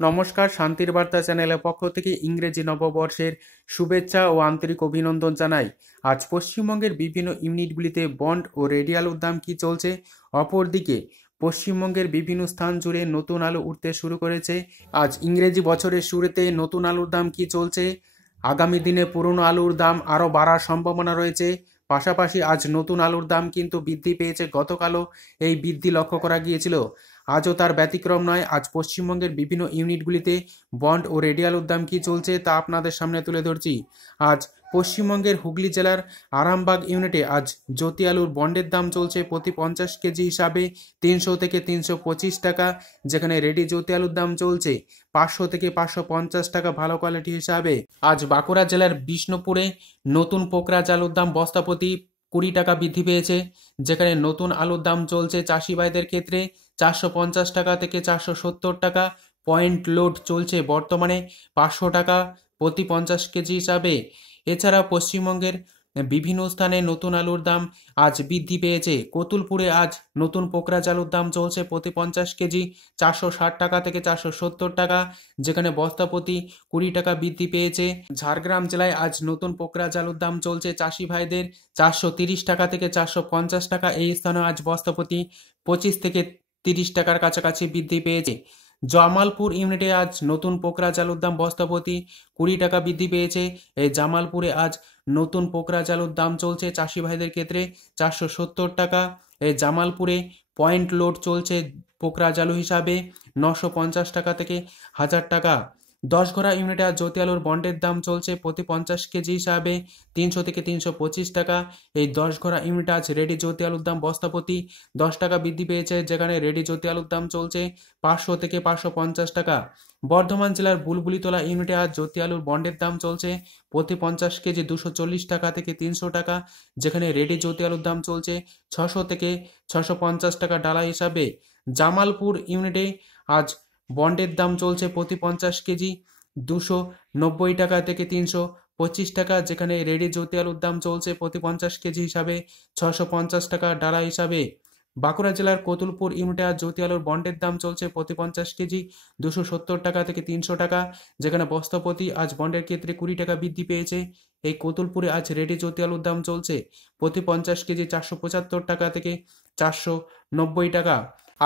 নমস্কার, শান্তির বার্তা চ্যানেলের পক্ষ থেকে ইংরেজি নববর্ষের শুভেচ্ছা ও আন্তরিক অভিনন্দন জানাই। আজ পশ্চিমবঙ্গের বিভিন্ন ইউনিটগুলিতে বন্ড ও রেডিয়াল দাম কি চলছে, অপরদিকে পশ্চিমবঙ্গের বিভিন্ন স্থান জুড়ে নতুন আলু উঠতে শুরু করেছে। আজ ইংরেজি বছরের শুরুতে নতুন আলুর দাম কি চলছে, আগামী দিনে পুরনো আলুর দাম আরও বাড়ার সম্ভাবনা রয়েছে। পাশাপাশি আজ নতুন আলুর দাম কিন্তু বৃদ্ধি পেয়েছে, গতকালও এই বৃদ্ধি লক্ষ্য করা গিয়েছিল। আজও তার ব্যতিক্রম নয়। আজ পশ্চিমবঙ্গের বিভিন্ন ইউনিটগুলিতে বন্ড ও রেডিয়াল দাম কি চলছে তা আপনাদের সামনে তুলে ধরছি। আজ পশ্চিমবঙ্গের হুগলি জেলার আরামবাগ ইউনিটে আজ জ্যোতি আলুর বন্ডের দাম চলছে প্রতি 50 কেজি হিসাবে 300 থেকে 325 টাকা, যেখানে রেডি জ্যোতি আলুর দাম চলছে 500 থেকে 550 টাকা ভালো কোয়ালিটি হিসাবে। আজ বাঁকুড়া জেলার বিষ্ণুপুরে নতুন পোকরাজ আলুর দাম বস্তা প্রতি 20 টাকা বৃদ্ধি পেয়েছে, যেখানে নতুন আলুর দাম চলছে চাষি ভাইদের ক্ষেত্রে 450 টাকা থেকে 470 টাকা। পয়েন্ট লোড চলছে বর্তমানে 500 টাকা প্রতি 50 কেজি হিসাবে। এছাড়া পশ্চিমবঙ্গের বিভিন্ন স্থানে নতুন আলুর দাম আজ বৃদ্ধি পেয়েছে। কতুলপুরে আজ নতুন পোকরাজ আলুর দাম চলছে প্রতি 50 কেজি 460 টাকা থেকে 470 টাকা, যেখানে বস্তা প্রতি 20 টাকা বৃদ্ধি পেয়েছে। ঝাড়গ্রাম জেলায় আজ নতুন পোকরাজ আলুর দাম চলছে চাষি ভাইদের 430 টাকা থেকে 450 টাকা। এই স্থানে আজ বস্তা প্রতি 25 থেকে 30 টাকার কাছাকাছি বৃদ্ধি পেয়েছে। জামালপুর ইউনিটে আজ নতুন পোকরাজ আলুর দাম বস্তা প্রতি 20 টাকা বৃদ্ধি পেয়েছে। এই জামালপুরে আজ নতুন পোকরাজ আলুর দাম চলছে চাষি ভাইদের ক্ষেত্রে 470 টাকা। এই জামালপুরে পয়েন্ট লোড চলছে পোকরাজ আলু হিসাবে 950 টাকা থেকে 1000 টাকা। 10 ঘোড়া ইউনিটে আজ জ্যোতি আলুর বন্ডের দাম চলছে প্রতি 50 কেজি হিসাবে 300 থেকে 325 টাকা। এই 10 ঘোড়া ইউনিটে আজ রেডি জ্যোতি আলুর দাম বস্তা প্রতি 10 টাকা বৃদ্ধি পেয়েছে, যেখানে রেডি জ্যোতি আলুর দাম চলছে 500 থেকে 550 টাকা। বর্ধমান জেলার বুলবুলিতলা ইউনিটে আজ জ্যোতি আলুর বন্ডের দাম চলছে প্রতি 50 কেজি 240 টাকা থেকে 300 টাকা, যেখানে রেডি জ্যোতি আলুর দাম চলছে 600 থেকে 650 টাকা ডালা হিসাবে। জামালপুর ইউনিটে আজ বন্ডের দাম চলছে প্রতি 50 কেজি 290 টাকা থেকে 325 টাকা, যেখানে রেডি জ্যোতি আলুর দাম চলছে প্রতি 50 কেজি হিসাবে 650 টাকা ডালা হিসাবে। বাঁকুড়া জেলার কতুলপুর ইউনিটে আজ জ্যোতি আলুর বন্ডের দাম চলছে প্রতি 50 কেজি 270 টাকা থেকে 300 টাকা, যেখানে বস্তা প্রতি আজ বন্ডের ক্ষেত্রে 20 টাকা বৃদ্ধি পেয়েছে। এই কতুলপুরে আজ রেডি জ্যোতি আলুর দাম চলছে প্রতি 50 কেজি 475 টাকা থেকে 490 টাকা।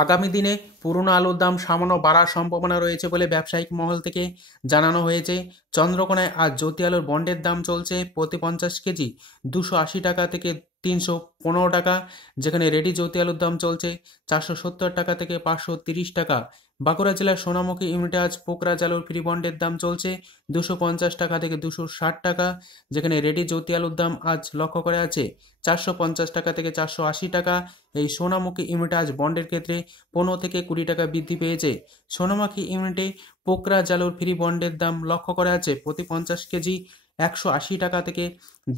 আগামী দিনে পুরনো আলুর দাম সামান্য বাড়ার সম্ভাবনা রয়েছে বলে ব্যবসায়িক মহল থেকে জানানো হয়েছে। চন্দ্রকোনায় আজ জ্যোতি আলুর বন্ডের দাম চলছে প্রতি 50 কেজি 280 টাকা থেকে 315 টাকা, যেখানে রেডি জ্যোতি আলুর দাম চলছে 470 টাকা থেকে 530 টাকা। বাঁকুড়া জেলার সোনামুখী ইউনিটে আজ পোকরাজ আলুর ফ্রি বন্ডের দাম চলছে 250 টাকা থেকে 260 টাকা, যেখানে রেডি জ্যোতি আলুর দাম আজ লক্ষ্য করে আছে 450 টাকা থেকে 480 টাকা। এই সোনামুখী ইউনিটে আজ বন্ডের ক্ষেত্রে 15 থেকে 20 টাকা বৃদ্ধি পেয়েছে। সোনামুখী ইউনিটে পোকরাজ আলুর ফ্রি বন্ডের দাম লক্ষ্য করা আছে প্রতি 50 কেজি 180 টাকা থেকে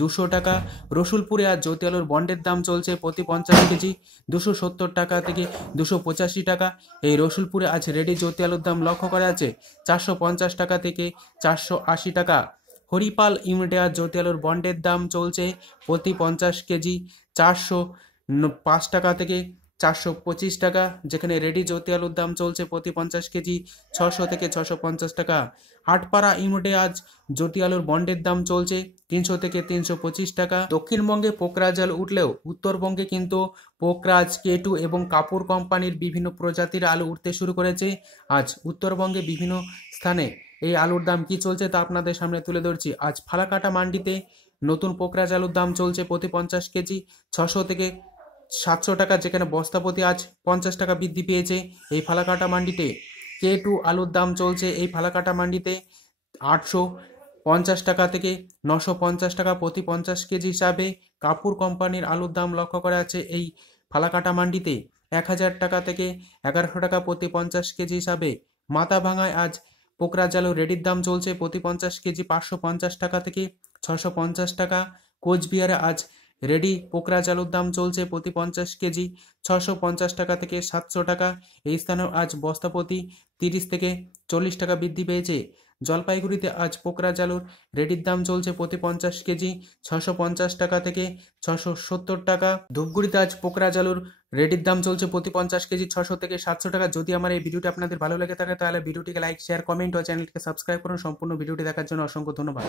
200 টাকা। রসুলপুরে আজ জ্যোতি আলুর বন্ডের দাম চলছে প্রতি 50 কেজি 270 টাকা থেকে 285 টাকা। এই রসুলপুরে আজ রেডি জ্যোতি আলুর দাম লক্ষ্য করা আছে 450 টাকা থেকে 480 টাকা। হরিপাল ইউনিটে আজ জ্যোতি আলুর বন্ডের দাম চলছে প্রতি 50 কেজি 405 টাকা থেকে 425 টাকা, যেখানে রেডি জ্যোতি আলুর দাম চলছে প্রতি 50 কেজি 600 থেকে 650 টাকা। হাটপাড়া ইউনিটে আজ জ্যোতি আলুর বন্ডের দাম চলছে 300 থেকে 325 টাকা। দক্ষিণবঙ্গে পোকরাজ আলু উঠলেও উত্তরবঙ্গে কিন্তু পোকরাজ, K2 এবং কাপুর কোম্পানির বিভিন্ন প্রজাতির আলু উঠতে শুরু করেছে। আজ উত্তরবঙ্গে বিভিন্ন স্থানে এই আলুর দাম কি চলছে তা আপনাদের সামনে তুলে ধরছি। আজ ফালাকাটা মান্ডিতে নতুন পোকরাজ আলুর দাম চলছে প্রতি 50 কেজি 600 থেকে 700 টাকা, যেখানে বস্তা প্রতি আজ 50 টাকা বৃদ্ধি পেয়েছে। এই ফালাকাটা মান্ডিতে K2 আলুর দাম চলছে এই ফালাকাটা মান্ডিতে 850 টাকা থেকে 950 টাকা প্রতি 50 কেজি হিসাবে। কাপুর কোম্পানির আলুর দাম লক্ষ্য করা আছে এই ফালাকাটা মান্ডিতে 1000 টাকা থেকে 1100 টাকা প্রতি 50 কেজি হিসাবে। মাথাভাঙায় আজ পোকরাজ আলু রেডির দাম চলছে প্রতি 50 কেজি 550 টাকা থেকে 650 টাকা। কোচবিহারে আজ রেডি পোকরাজ আলুর দাম চলছে প্রতি 50 কেজি 650 টাকা থেকে 700 টাকা। এই স্থানেও আজ বস্তা প্রতি 30 থেকে 40 টাকা বৃদ্ধি পেয়েছে। জলপাইগুড়িতে আজ পোকরাজ আলুর রেডির দাম চলছে প্রতি 50 কেজি 650 টাকা থেকে 670 টাকা। ধূপগুড়িতে আজ পোকরাজ আলুর রেডির দাম চলছে প্রতি 50 কেজি 600 থেকে 700 টাকা। যদি আমার এই ভিডিওটি আপনাদের ভালো লেগে থাকে তাহলে ভিডিওটিকে লাইক, শেয়ার, কমেন্ট ও চ্যানেলটিকে সাবস্ক্রাইব করুন। সম্পূর্ণ ভিডিওটি দেখার জন্য অসংখ্য ধন্যবাদ।